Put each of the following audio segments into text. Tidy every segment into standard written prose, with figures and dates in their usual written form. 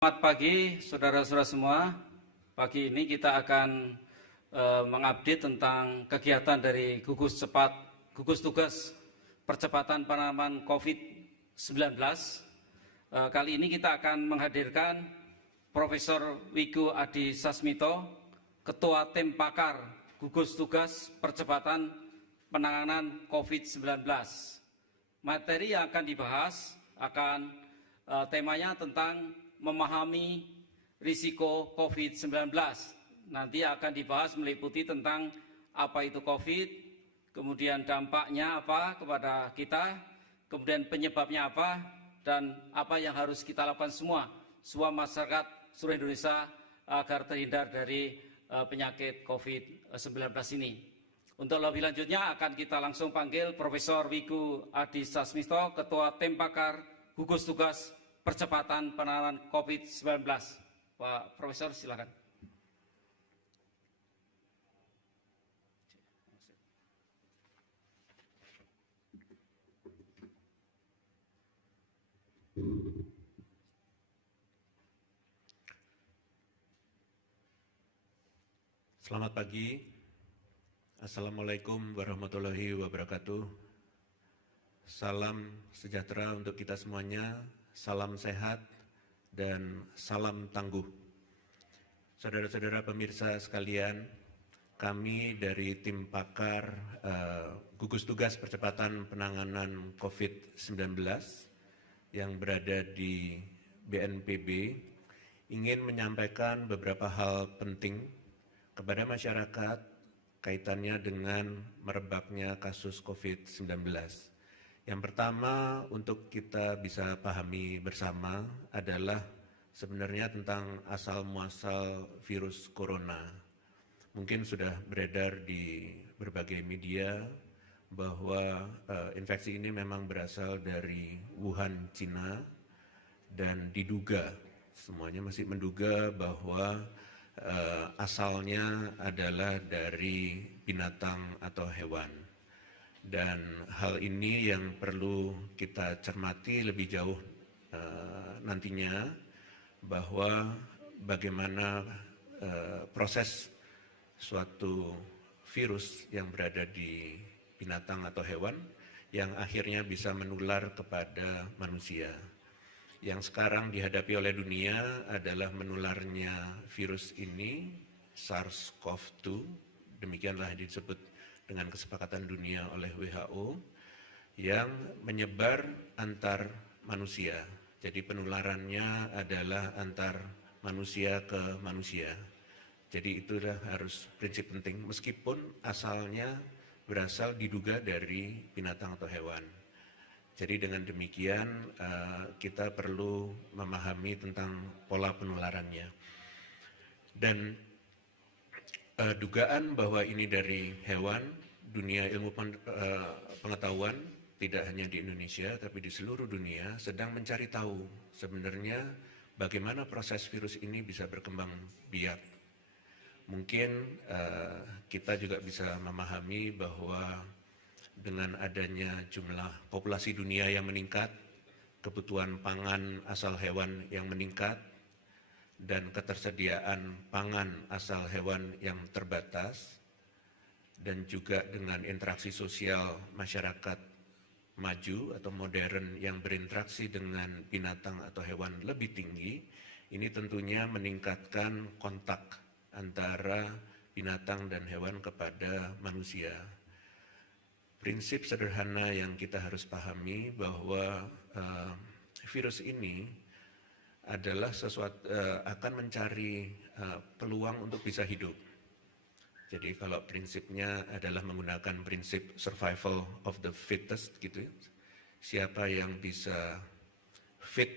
Selamat pagi, saudara-saudara semua. Pagi ini kita akan mengupdate tentang kegiatan dari gugus tugas percepatan penanganan COVID-19. Kali ini kita akan menghadirkan Profesor Wiku Adi Sasmito, Ketua Tim Pakar Gugus Tugas Percepatan Penanganan COVID-19. Materi yang akan dibahas temanya tentang memahami risiko COVID-19. Nanti akan dibahas meliputi tentang apa itu COVID, kemudian dampaknya apa kepada kita, kemudian penyebabnya apa, dan apa yang harus kita lakukan semua masyarakat seluruh Indonesia agar terhindar dari penyakit COVID-19 ini. Untuk lebih lanjutnya akan kita langsung panggil Profesor Wiku Adi Sasmito, Ketua Tim Pakar Gugus Tugas Percepatan Penanganan COVID-19. Pak Profesor, silakan. Selamat pagi. Assalamualaikum warahmatullahi wabarakatuh. Salam sejahtera untuk kita semuanya. Salam sehat dan salam tangguh. Saudara-saudara pemirsa sekalian, kami dari tim pakar gugus tugas percepatan penanganan COVID-19 yang berada di BNPB ingin menyampaikan beberapa hal penting kepada masyarakat kaitannya dengan merebaknya kasus COVID-19. Yang pertama untuk kita bisa pahami bersama adalah sebenarnya tentang asal-muasal virus corona. Mungkin sudah beredar di berbagai media bahwa infeksi ini memang berasal dari Wuhan, Cina, dan diduga, semuanya masih menduga bahwa asalnya adalah dari binatang atau hewan. Dan hal ini yang perlu kita cermati lebih jauh nantinya, bahwa bagaimana proses suatu virus yang berada di binatang atau hewan yang akhirnya bisa menular kepada manusia. Yang sekarang dihadapi oleh dunia adalah menularnya virus ini, SARS-CoV-2, demikianlah disebut dengan kesepakatan dunia oleh WHO, yang menyebar antar manusia. Jadi penularannya adalah antar manusia ke manusia. Jadi itulah harus prinsip penting, meskipun asalnya berasal diduga dari binatang atau hewan. Jadi dengan demikian kita perlu memahami tentang pola penularannya. Dan dugaan bahwa ini dari hewan, dunia ilmu pengetahuan tidak hanya di Indonesia tapi di seluruh dunia sedang mencari tahu sebenarnya bagaimana proses virus ini bisa berkembang biak. Mungkin kita juga bisa memahami bahwa dengan adanya jumlah populasi dunia yang meningkat, kebutuhan pangan asal hewan yang meningkat, dan ketersediaan pangan asal hewan yang terbatas, dan juga dengan interaksi sosial masyarakat maju atau modern yang berinteraksi dengan binatang atau hewan lebih tinggi, ini tentunya meningkatkan kontak antara binatang dan hewan kepada manusia. Prinsip sederhana yang kita harus pahami bahwa virus ini adalah akan mencari peluang untuk bisa hidup. Jadi kalau prinsipnya adalah menggunakan prinsip survival of the fittest gitu, siapa yang bisa fit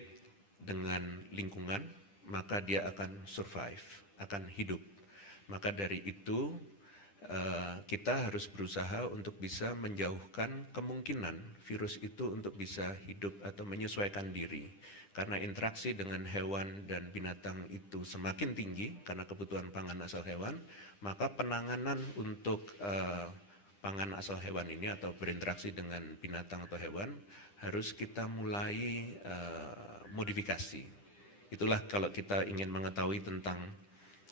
dengan lingkungan, maka dia akan survive, akan hidup. Maka dari itu kita harus berusaha untuk bisa menjauhkan kemungkinan virus itu untuk bisa hidup atau menyesuaikan diri. Karena interaksi dengan hewan dan binatang itu semakin tinggi karena kebutuhan pangan asal hewan, maka penanganan untuk pangan asal hewan ini atau berinteraksi dengan binatang atau hewan harus kita mulai modifikasi. Itulah kalau kita ingin mengetahui tentang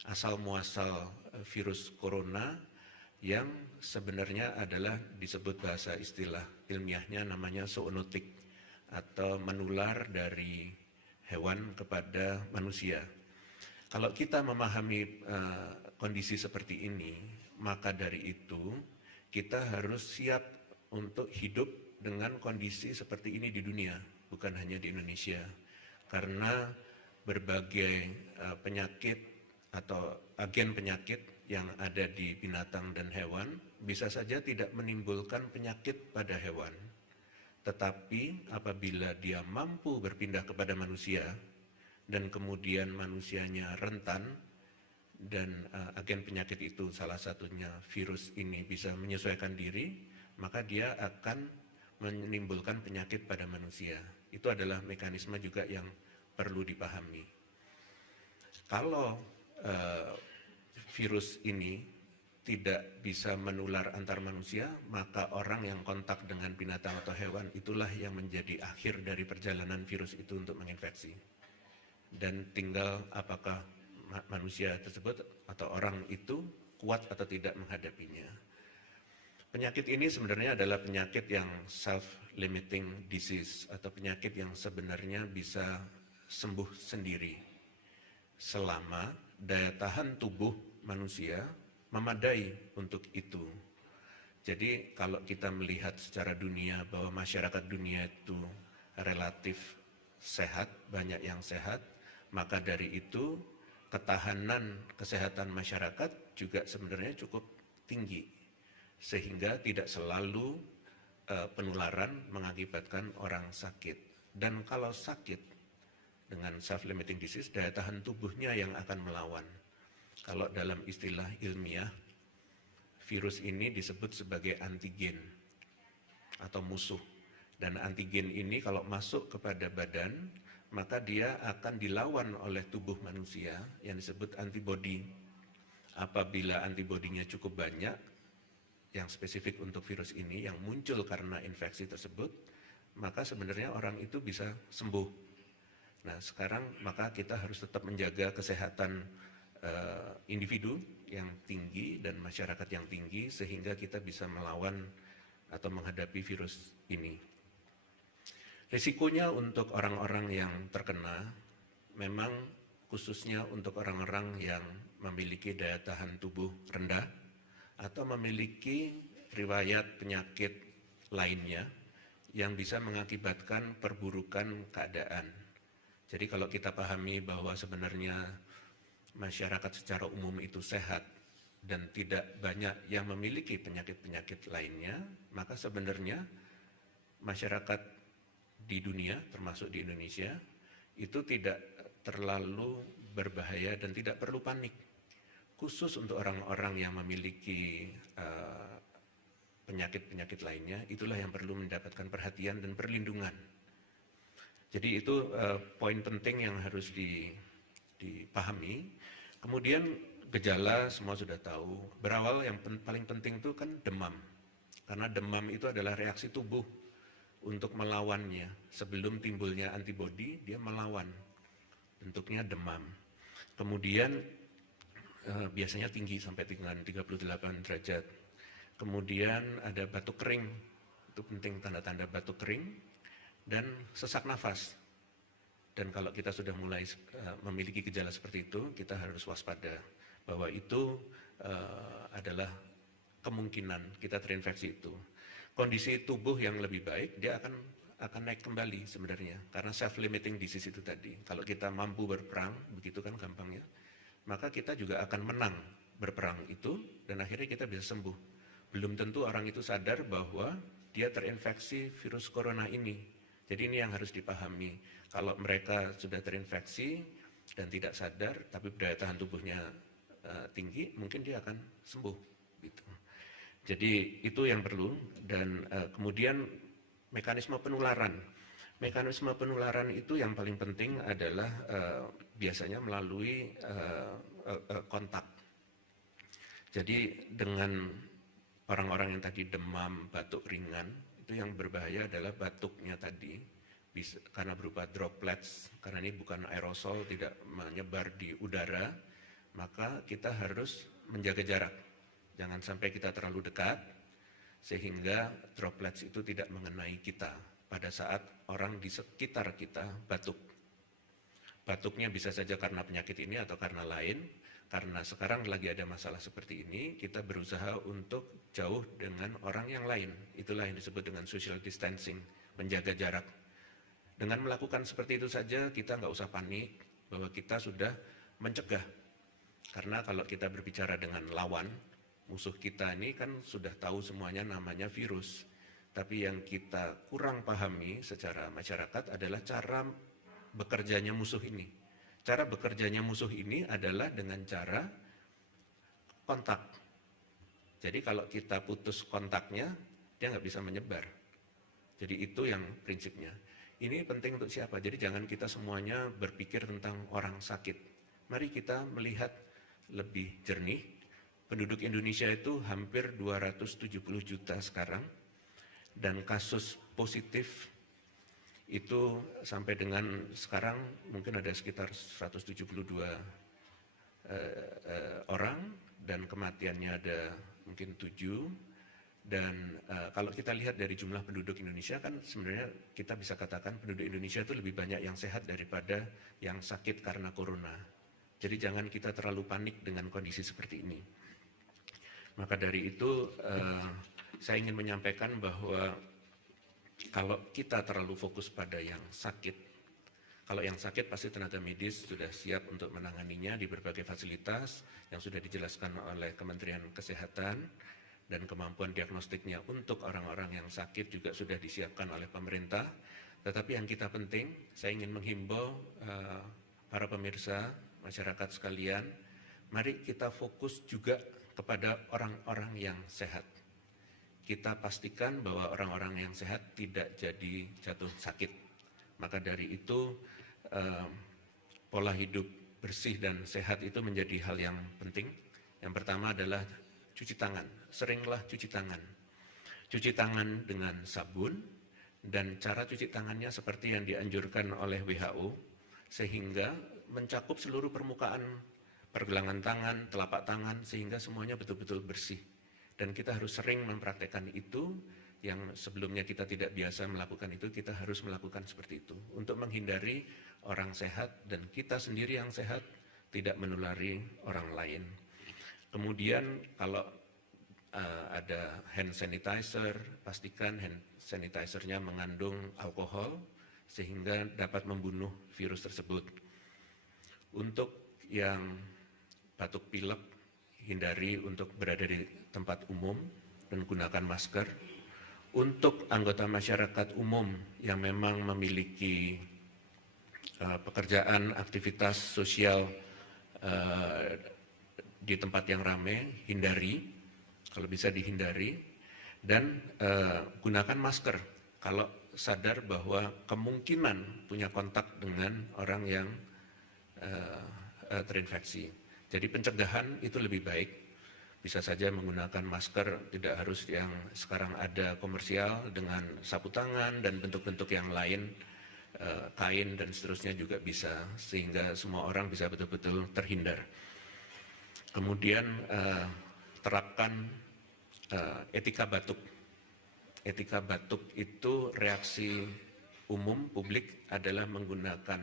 asal-muasal virus corona yang sebenarnya adalah disebut bahasa istilah ilmiahnya namanya zoonotik atau menular dari hewan kepada manusia. Kalau kita memahami kondisi seperti ini, maka dari itu kita harus siap untuk hidup dengan kondisi seperti ini di dunia, bukan hanya di Indonesia. Karena berbagai penyakit atau agen penyakit yang ada di binatang dan hewan bisa saja tidak menimbulkan penyakit pada hewan. Tetapi apabila dia mampu berpindah kepada manusia dan kemudian manusianya rentan dan agen penyakit itu salah satunya virus ini bisa menyesuaikan diri, maka dia akan menimbulkan penyakit pada manusia. Itu adalah mekanisme juga yang perlu dipahami. Kalau virus ini tidak bisa menular antar manusia, maka orang yang kontak dengan binatang atau hewan itulah yang menjadi akhir dari perjalanan virus itu untuk menginfeksi. Dan tinggal apakah manusia tersebut atau orang itu kuat atau tidak menghadapinya. Penyakit ini sebenarnya adalah penyakit yang self-limiting disease atau penyakit yang sebenarnya bisa sembuh sendiri selama daya tahan tubuh manusia memadai untuk itu. Jadi kalau kita melihat secara dunia bahwa masyarakat dunia itu relatif sehat, banyak yang sehat, maka dari itu ketahanan kesehatan masyarakat juga sebenarnya cukup tinggi, sehingga tidak selalu penularan mengakibatkan orang sakit. Dan kalau sakit dengan self-limiting disease, daya tahan tubuhnya yang akan melawan. Kalau dalam istilah ilmiah, virus ini disebut sebagai antigen atau musuh. Dan antigen ini kalau masuk kepada badan, maka dia akan dilawan oleh tubuh manusia yang disebut antibodi. Apabila antibodinya cukup banyak, yang spesifik untuk virus ini, yang muncul karena infeksi tersebut, maka sebenarnya orang itu bisa sembuh. Nah sekarang maka kita harus tetap menjaga kesehatan individu yang tinggi dan masyarakat yang tinggi sehingga kita bisa melawan atau menghadapi virus ini. Risikonya untuk orang-orang yang terkena memang khususnya untuk orang-orang yang memiliki daya tahan tubuh rendah atau memiliki riwayat penyakit lainnya yang bisa mengakibatkan perburukan keadaan. Jadi kalau kita pahami bahwa sebenarnya masyarakat secara umum itu sehat dan tidak banyak yang memiliki penyakit-penyakit lainnya, maka sebenarnya masyarakat di dunia, termasuk di Indonesia, itu tidak terlalu berbahaya dan tidak perlu panik. Khusus untuk orang-orang yang memiliki penyakit-penyakit lainnya, itulah yang perlu mendapatkan perhatian dan perlindungan. Jadi itu poin penting yang harus dipahami. Kemudian gejala semua sudah tahu. Berawal yang paling penting itu kan demam. Karena demam itu adalah reaksi tubuh untuk melawannya. Sebelum timbulnya antibodi, dia melawan. Bentuknya demam. Kemudian biasanya tinggi sampai dengan 38 derajat. Kemudian ada batuk kering. Itu penting tanda-tanda batuk kering. Dan sesak nafas. Dan kalau kita sudah mulai memiliki gejala seperti itu, kita harus waspada bahwa itu adalah kemungkinan kita terinfeksi itu. Kondisi tubuh yang lebih baik, dia akan naik kembali sebenarnya. Karena self-limiting disease itu tadi. Kalau kita mampu berperang, begitu kan gampangnya, maka kita juga akan menang berperang itu, dan akhirnya kita bisa sembuh. Belum tentu orang itu sadar bahwa dia terinfeksi virus corona ini. Jadi ini yang harus dipahami. Kalau mereka sudah terinfeksi dan tidak sadar, tapi daya tahan tubuhnya tinggi, mungkin dia akan sembuh. Gitu. Jadi itu yang perlu. Dan kemudian mekanisme penularan. Mekanisme penularan itu yang paling penting adalah biasanya melalui kontak. Jadi dengan orang-orang yang tadi demam, batuk ringan, itu yang berbahaya adalah batuknya tadi. karena berupa droplets, karena ini bukan aerosol, tidak menyebar di udara, maka kita harus menjaga jarak. Jangan sampai kita terlalu dekat, sehingga droplets itu tidak mengenai kita pada saat orang di sekitar kita batuk. Batuknya bisa saja karena penyakit ini atau karena lain. Karena sekarang lagi ada masalah seperti ini, kita berusaha untuk jauh dengan orang yang lain. Itulah yang disebut dengan social distancing, menjaga jarak. Dengan melakukan seperti itu saja, kita nggak usah panik bahwa kita sudah mencegah. Karena kalau kita berbicara dengan lawan, musuh kita ini kan sudah tahu semuanya namanya virus. Tapi yang kita kurang pahami secara masyarakat adalah cara bekerjanya musuh ini. Cara bekerjanya musuh ini adalah dengan cara kontak. Jadi kalau kita putus kontaknya, dia nggak bisa menyebar. Jadi itu yang prinsipnya. Ini penting untuk siapa? Jadi jangan kita semuanya berpikir tentang orang sakit. Mari kita melihat lebih jernih. Penduduk Indonesia itu hampir 270 juta sekarang. Dan kasus positif itu sampai dengan sekarang mungkin ada sekitar 172 orang dan kematiannya ada mungkin 7. Dan kalau kita lihat dari jumlah penduduk Indonesia kan sebenarnya kita bisa katakan penduduk Indonesia itu lebih banyak yang sehat daripada yang sakit karena corona. Jadi jangan kita terlalu panik dengan kondisi seperti ini. Maka dari itu saya ingin menyampaikan bahwa kalau kita terlalu fokus pada yang sakit, kalau yang sakit pasti tenaga medis sudah siap untuk menanganinya di berbagai fasilitas yang sudah dijelaskan oleh Kementerian Kesehatan, dan kemampuan diagnostiknya untuk orang-orang yang sakit juga sudah disiapkan oleh pemerintah. Tetapi yang kita penting, saya ingin menghimbau para pemirsa, masyarakat sekalian, mari kita fokus juga kepada orang-orang yang sehat. Kita pastikan bahwa orang-orang yang sehat tidak jadi jatuh sakit. Maka dari itu pola hidup bersih dan sehat itu menjadi hal yang penting. Yang pertama adalah cuci tangan. Seringlah cuci tangan. Cuci tangan dengan sabun dan cara cuci tangannya seperti yang dianjurkan oleh WHO sehingga mencakup seluruh permukaan pergelangan tangan, telapak tangan sehingga semuanya betul-betul bersih. Dan kita harus sering mempraktekkan itu, yang sebelumnya kita tidak biasa melakukan itu, kita harus melakukan seperti itu. Untuk menghindari orang sehat dan kita sendiri yang sehat tidak menulari orang lain. Kemudian kalau ada hand sanitizer, pastikan hand sanitizer-nya mengandung alkohol sehingga dapat membunuh virus tersebut. Untuk yang batuk pilek, hindari untuk berada di tempat umum dan gunakan masker. Untuk anggota masyarakat umum yang memang memiliki pekerjaan, aktivitas sosial di tempat yang ramai, hindari, kalau bisa dihindari, dan gunakan masker kalau sadar bahwa kemungkinan punya kontak dengan orang yang terinfeksi. Jadi pencegahan itu lebih baik, bisa saja menggunakan masker, tidak harus yang sekarang ada komersial dengan sapu tangan dan bentuk-bentuk yang lain, kain dan seterusnya juga bisa, sehingga semua orang bisa betul-betul terhindar. Kemudian terapkan etika batuk. Etika batuk itu reaksi umum publik adalah menggunakan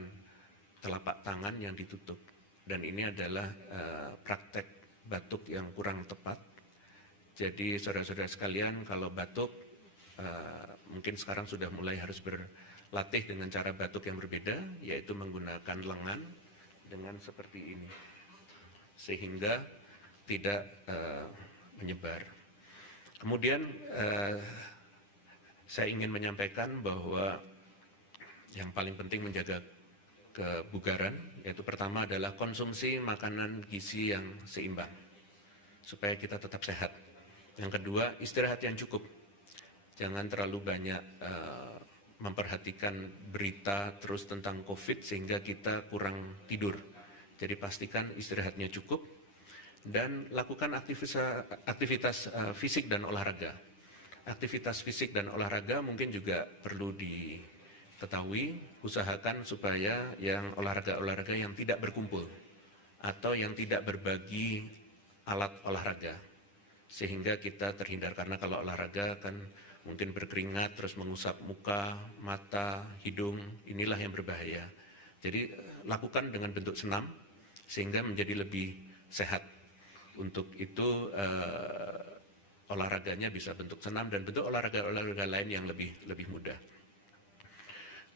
telapak tangan yang ditutup. Dan ini adalah praktek batuk yang kurang tepat. Jadi saudara-saudara sekalian, kalau batuk, mungkin sekarang sudah mulai harus berlatih dengan cara batuk yang berbeda, yaitu menggunakan lengan dengan seperti ini. Sehingga tidak menyebar. Kemudian saya ingin menyampaikan bahwa yang paling penting menjaga kebugaran, yaitu pertama adalah konsumsi makanan gizi yang seimbang, supaya kita tetap sehat. Yang kedua, istirahat yang cukup. Jangan terlalu banyak memperhatikan berita terus tentang COVID sehingga kita kurang tidur. Jadi pastikan istirahatnya cukup dan lakukan aktivitas fisik dan olahraga. Aktivitas fisik dan olahraga mungkin juga perlu ketahui, usahakan supaya yang olahraga-olahraga yang tidak berkumpul atau yang tidak berbagi alat olahraga, sehingga kita terhindar. Karena kalau olahraga kan mungkin berkeringat terus mengusap muka, mata, hidung, inilah yang berbahaya. Jadi lakukan dengan bentuk senam sehingga menjadi lebih sehat. Untuk itu olahraganya bisa bentuk senam dan bentuk olahraga lain yang lebih mudah.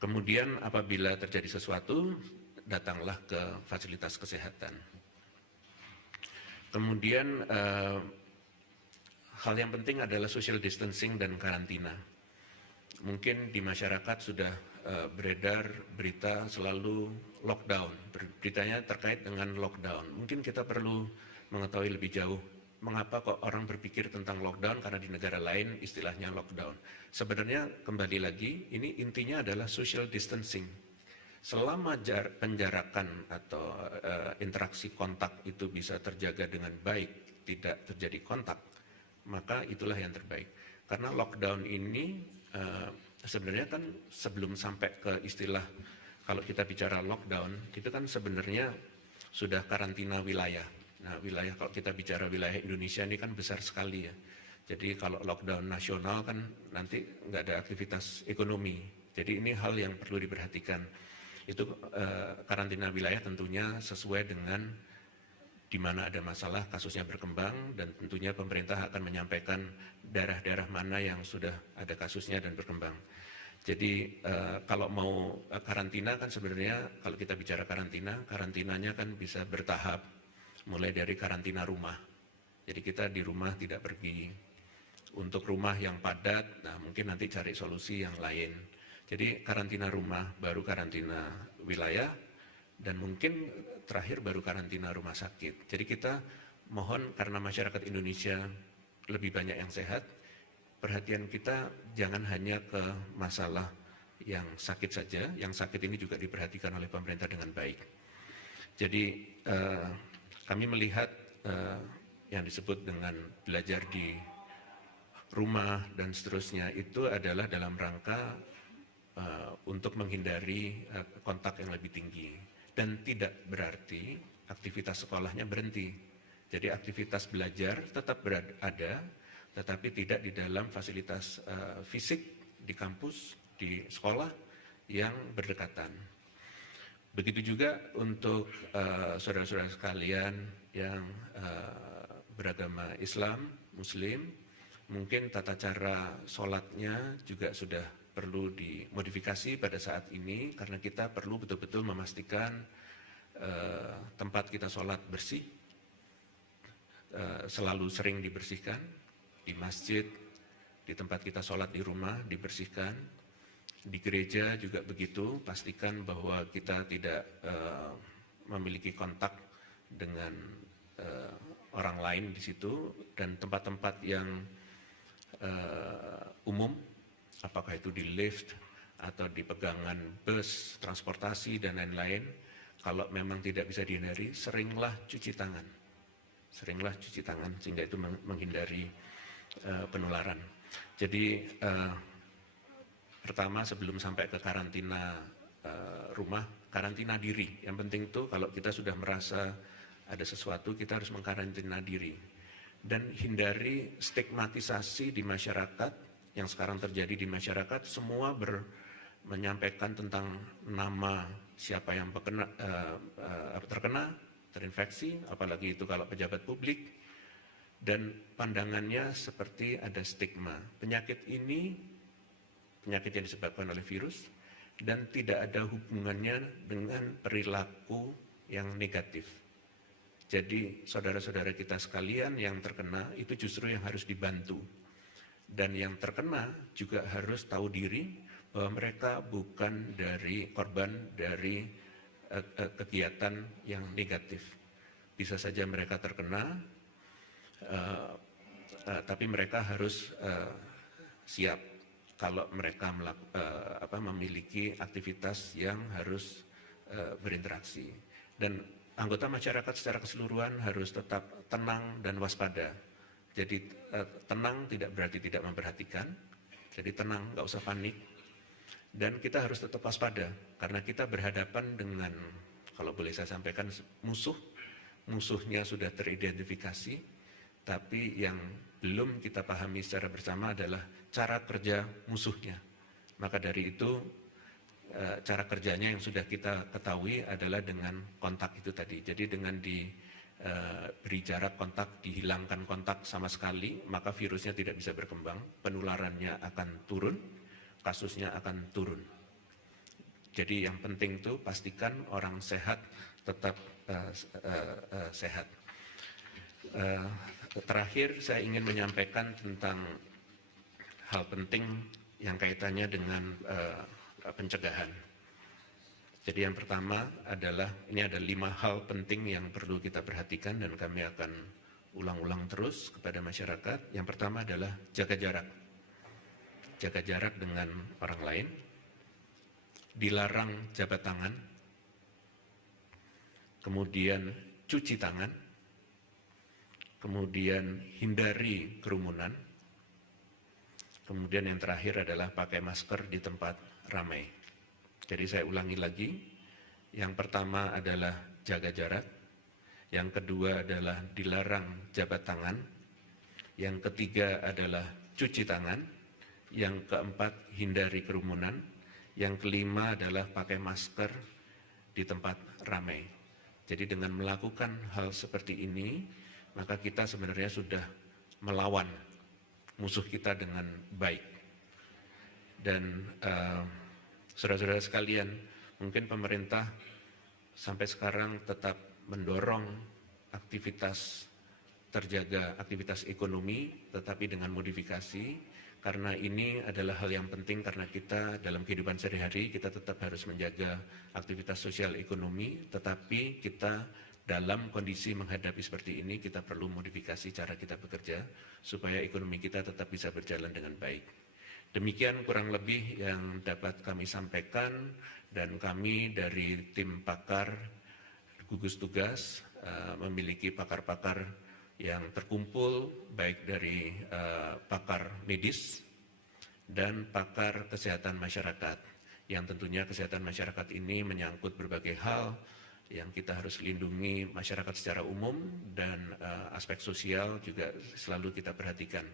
Kemudian apabila terjadi sesuatu, datanglah ke fasilitas kesehatan. Kemudian hal yang penting adalah social distancing dan karantina. Mungkin di masyarakat sudah beredar berita selalu lockdown, beritanya terkait dengan lockdown. Mungkin kita perlu mengetahui lebih jauh mengapa kok orang berpikir tentang lockdown, karena di negara lain istilahnya lockdown. Sebenarnya kembali lagi, ini intinya adalah social distancing. Selama penjarakan atau interaksi kontak itu bisa terjaga dengan baik, tidak terjadi kontak, maka itulah yang terbaik. Karena lockdown ini sebenarnya kan sebelum sampai ke istilah, kalau kita bicara lockdown, itu kan sebenarnya sudah karantina wilayah. Nah, wilayah, kalau kita bicara wilayah Indonesia ini kan besar sekali ya. Jadi kalau lockdown nasional kan nanti nggak ada aktivitas ekonomi. Jadi ini hal yang perlu diperhatikan. Itu karantina wilayah tentunya sesuai dengan di mana ada masalah, kasusnya berkembang, dan tentunya pemerintah akan menyampaikan daerah-daerah mana yang sudah ada kasusnya dan berkembang. Jadi kalau mau karantina kan sebenarnya kalau kita bicara karantinanya kan bisa bertahap. Mulai dari karantina rumah, jadi kita di rumah tidak pergi. Untuk rumah yang padat, nah mungkin nanti cari solusi yang lain. Jadi karantina rumah, baru karantina wilayah, dan mungkin terakhir baru karantina rumah sakit. Jadi kita mohon, karena masyarakat Indonesia lebih banyak yang sehat, perhatian kita jangan hanya ke masalah yang sakit saja, yang sakit ini juga diperhatikan oleh pemerintah dengan baik. Jadi kami melihat yang disebut dengan belajar di rumah dan seterusnya itu adalah dalam rangka untuk menghindari kontak yang lebih tinggi, dan tidak berarti aktivitas sekolahnya berhenti. Jadi aktivitas belajar tetap ada, tetapi tidak di dalam fasilitas fisik di kampus, di sekolah yang berdekatan. Begitu juga untuk saudara-saudara sekalian yang beragama Islam, Muslim, mungkin tata cara sholatnya juga sudah perlu dimodifikasi pada saat ini, karena kita perlu betul-betul memastikan tempat kita sholat bersih, selalu sering dibersihkan, di masjid, di tempat kita sholat di rumah dibersihkan. Di gereja juga begitu, pastikan bahwa kita tidak memiliki kontak dengan orang lain di situ, dan tempat-tempat yang umum, apakah itu di lift atau di pegangan bus, transportasi dan lain-lain, kalau memang tidak bisa dihindari, seringlah cuci tangan sehingga itu menghindari penularan. Jadi pertama, sebelum sampai ke karantina rumah, karantina diri. Yang penting tuh kalau kita sudah merasa ada sesuatu, kita harus mengkarantina diri. Dan hindari stigmatisasi di masyarakat, yang sekarang terjadi di masyarakat, semua menyampaikan tentang nama siapa yang terkena, terinfeksi, apalagi itu kalau pejabat publik, dan pandangannya seperti ada stigma. Penyakit ini penyakit yang disebabkan oleh virus dan tidak ada hubungannya dengan perilaku yang negatif. Jadi saudara-saudara kita sekalian yang terkena itu justru yang harus dibantu. Dan yang terkena juga harus tahu diri bahwa mereka bukan korban dari kegiatan yang negatif. Bisa saja mereka terkena, tapi mereka harus siap kalau mereka memiliki aktivitas yang harus berinteraksi. Dan anggota masyarakat secara keseluruhan harus tetap tenang dan waspada. Jadi tenang tidak berarti tidak memperhatikan, jadi tenang, nggak usah panik. Dan kita harus tetap waspada, karena kita berhadapan dengan, kalau boleh saya sampaikan, musuhnya sudah teridentifikasi, tapi yang belum kita pahami secara bersama adalah cara kerja musuhnya. Maka dari itu, cara kerjanya yang sudah kita ketahui adalah dengan kontak itu tadi. Jadi dengan beri jarak kontak, dihilangkan kontak sama sekali, maka virusnya tidak bisa berkembang, penularannya akan turun, kasusnya akan turun. Jadi yang penting itu pastikan orang sehat tetap sehat. Terakhir saya ingin menyampaikan tentang hal penting yang kaitannya dengan pencegahan. Jadi yang pertama adalah, ini ada 5 hal penting yang perlu kita perhatikan dan kami akan ulang-ulang terus kepada masyarakat. Yang pertama adalah jaga jarak. Jaga jarak dengan orang lain, dilarang jabat tangan, kemudian cuci tangan, kemudian hindari kerumunan, kemudian yang terakhir adalah pakai masker di tempat ramai. Jadi saya ulangi lagi, yang pertama adalah jaga jarak, yang kedua adalah dilarang jabat tangan, yang ketiga adalah cuci tangan, yang keempat hindari kerumunan, yang kelima adalah pakai masker di tempat ramai. Jadi dengan melakukan hal seperti ini, maka kita sebenarnya sudah melawan musuh kita dengan baik. Dan saudara-saudara sekalian, mungkin pemerintah sampai sekarang tetap mendorong aktivitas terjaga, aktivitas ekonomi, tetapi dengan modifikasi. Karena ini adalah hal yang penting, karena kita dalam kehidupan sehari-hari kita tetap harus menjaga aktivitas sosial ekonomi, tetapi kita dalam kondisi menghadapi seperti ini kita perlu modifikasi cara kita bekerja supaya ekonomi kita tetap bisa berjalan dengan baik. Demikian kurang lebih yang dapat kami sampaikan, dan kami dari tim pakar gugus tugas memiliki pakar-pakar yang terkumpul, baik dari pakar medis dan pakar kesehatan masyarakat, yang tentunya kesehatan masyarakat ini menyangkut berbagai hal yang kita harus lindungi masyarakat secara umum, dan aspek sosial juga selalu kita perhatikan.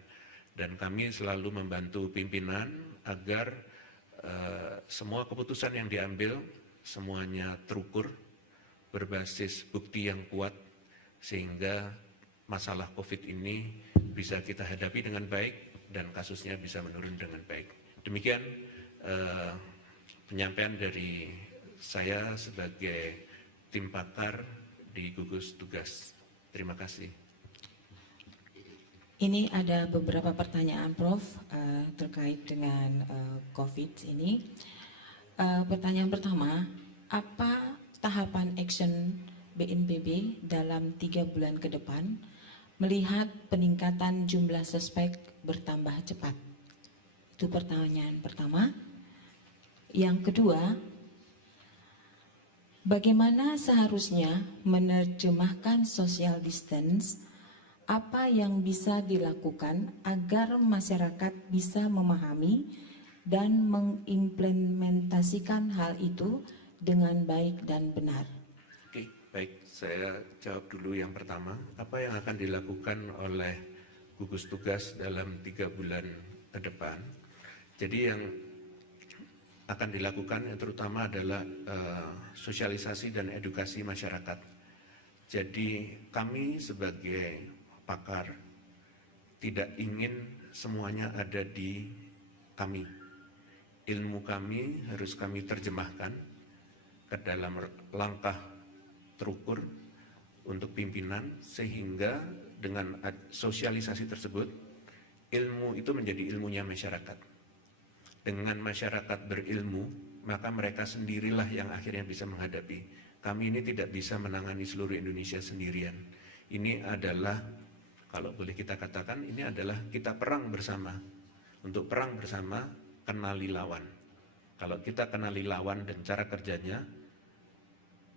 Dan kami selalu membantu pimpinan agar semua keputusan yang diambil semuanya terukur, berbasis bukti yang kuat, sehingga masalah COVID ini bisa kita hadapi dengan baik dan kasusnya bisa menurun dengan baik. Demikian penyampaian dari saya sebagai tim pakar di gugus tugas. Terima kasih. Ini ada beberapa pertanyaan, Prof, terkait dengan COVID ini. Pertanyaan pertama, apa tahapan action BNPB dalam 3 bulan ke depan melihat peningkatan jumlah suspek bertambah cepat? Itu pertanyaan pertama. Yang kedua, bagaimana seharusnya menerjemahkan social distance? Apa yang bisa dilakukan agar masyarakat bisa memahami dan mengimplementasikan hal itu dengan baik dan benar? Oke, baik. Saya jawab dulu yang pertama. Apa yang akan dilakukan oleh gugus tugas dalam 3 bulan ke depan? Jadi yang akan dilakukan yang terutama adalah sosialisasi dan edukasi masyarakat. Jadi kami sebagai pakar tidak ingin semuanya ada di kami. Ilmu kami harus kami terjemahkan ke dalam langkah terukur untuk pimpinan, sehingga dengan sosialisasi tersebut ilmu itu menjadi ilmunya masyarakat. Dengan masyarakat berilmu, maka mereka sendirilah yang akhirnya bisa menghadapi. Kami ini tidak bisa menangani seluruh Indonesia sendirian. Ini adalah, kalau boleh kita katakan, ini adalah kita perang bersama. Untuk perang bersama, kenali lawan. Kalau kita kenali lawan dan cara kerjanya,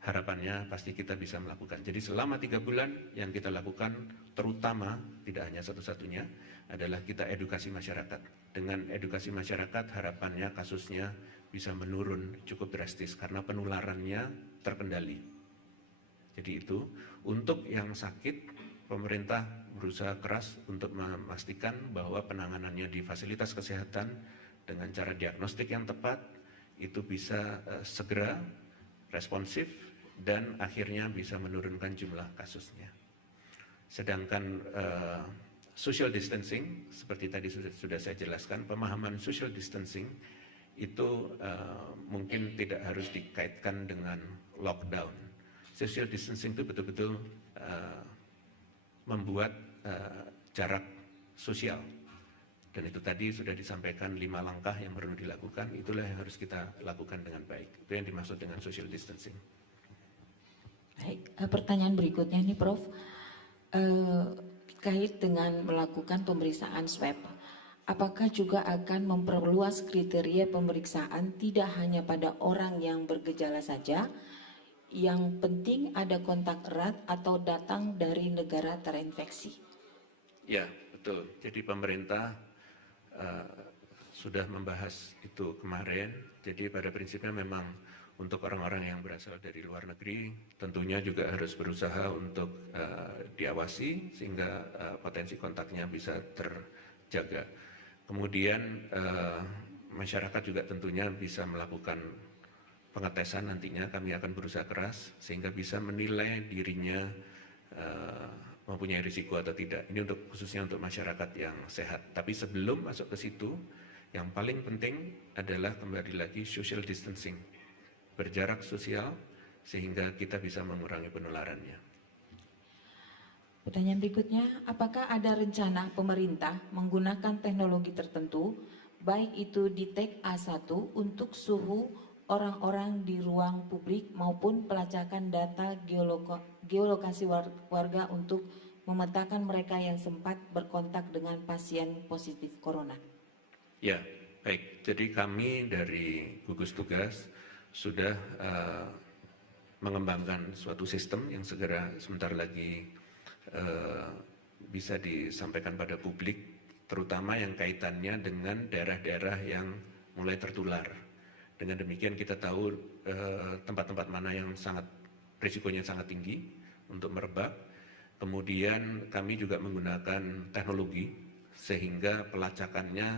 harapannya pasti kita bisa melakukan. Jadi selama 3 bulan yang kita lakukan, terutama, tidak hanya satu-satunya, adalah kita edukasi masyarakat. Dengan edukasi masyarakat, harapannya kasusnya bisa menurun cukup drastis karena penularannya terkendali. Jadi itu untuk yang sakit, pemerintah berusaha keras untuk memastikan bahwa penanganannya di fasilitas kesehatan dengan cara diagnostik yang tepat itu bisa segera, responsif, dan akhirnya bisa menurunkan jumlah kasusnya. Sedangkan social distancing, seperti tadi sudah saya jelaskan, pemahaman social distancing itu mungkin tidak harus dikaitkan dengan lockdown. Social distancing itu betul-betul membuat jarak sosial. Dan itu tadi sudah disampaikan 5 langkah yang perlu dilakukan, itulah yang harus kita lakukan dengan baik. Itu yang dimaksud dengan social distancing. Baik, pertanyaan berikutnya nih Prof. Kait dengan melakukan pemeriksaan swab, apakah juga akan memperluas kriteria pemeriksaan tidak hanya pada orang yang bergejala saja, yang penting ada kontak erat atau datang dari negara terinfeksi? Ya, betul. Jadi pemerintah sudah membahas itu kemarin. Jadi pada prinsipnya memang untuk orang-orang yang berasal dari luar negeri tentunya juga harus berusaha untuk diawasi sehingga potensi kontaknya bisa terjaga. Kemudian masyarakat juga tentunya bisa melakukan pengetesan nantinya, kami akan berusaha keras sehingga bisa menilai dirinya mempunyai risiko atau tidak. Ini khususnya untuk masyarakat yang sehat. Tapi sebelum masuk ke situ, yang paling penting adalah kembali lagi social distancing, berjarak sosial sehingga kita bisa mengurangi penularannya. Pertanyaan berikutnya, apakah ada rencana pemerintah menggunakan teknologi tertentu, baik itu di tag A1 untuk suhu orang-orang di ruang publik maupun pelacakan data geolokasi warga untuk memetakan mereka yang sempat berkontak dengan pasien positif corona? Ya, baik. Jadi kami dari gugus tugas sudah mengembangkan suatu sistem yang segera sebentar lagi bisa disampaikan pada publik, terutama yang kaitannya dengan daerah-daerah yang mulai tertular. Dengan demikian kita tahu tempat-tempat mana yang risikonya sangat tinggi untuk merebak. Kemudian kami juga menggunakan teknologi sehingga pelacakannya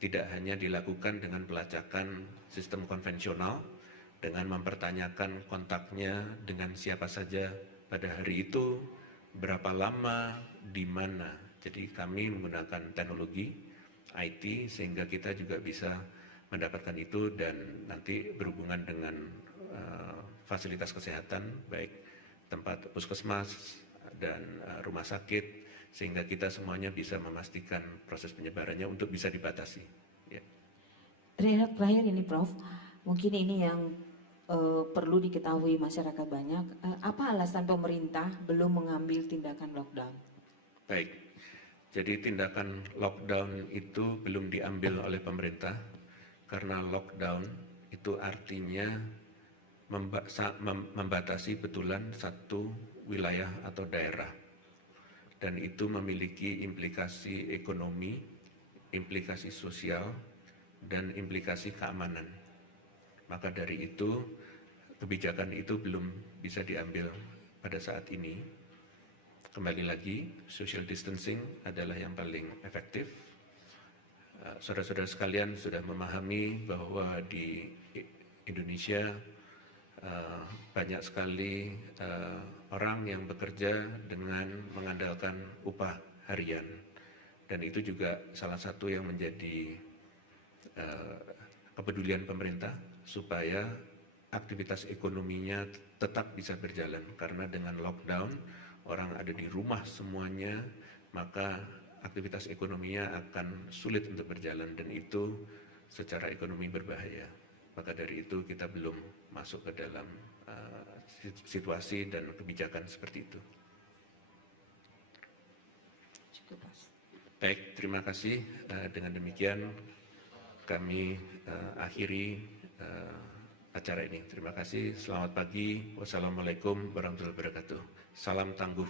tidak hanya dilakukan dengan pelacakan sistem konvensional dengan mempertanyakan kontaknya dengan siapa saja pada hari itu, berapa lama, di mana. Jadi kami menggunakan teknologi IT sehingga kita juga bisa mendapatkan itu dan nanti berhubungan dengan fasilitas kesehatan baik tempat puskesmas dan rumah sakit sehingga kita semuanya bisa memastikan proses penyebarannya untuk bisa dibatasi. Ya. Terakhir ini Prof, mungkin ini yang perlu diketahui masyarakat banyak. Apa alasan pemerintah belum mengambil tindakan lockdown? Baik, jadi tindakan lockdown itu belum diambil oleh pemerintah karena lockdown itu artinya membatasi betulan satu wilayah atau daerah. Dan itu memiliki implikasi ekonomi, implikasi sosial, dan implikasi keamanan. Maka dari itu, kebijakan itu belum bisa diambil pada saat ini. Kembali lagi, social distancing adalah yang paling efektif. Saudara-saudara sekalian sudah memahami bahwa di Indonesia banyak sekali orang yang bekerja dengan mengandalkan upah harian. Dan itu juga salah satu yang menjadi kepedulian pemerintah supaya aktivitas ekonominya tetap bisa berjalan. Karena dengan lockdown, orang ada di rumah semuanya, maka aktivitas ekonominya akan sulit untuk berjalan dan itu secara ekonomi berbahaya. Maka dari itu kita belum masuk ke dalam situasi dan kebijakan seperti itu. Baik, terima kasih. Dengan demikian kami akhiri acara ini. Terima kasih. Selamat pagi. Wassalamualaikum warahmatullahi wabarakatuh. Salam tangguh.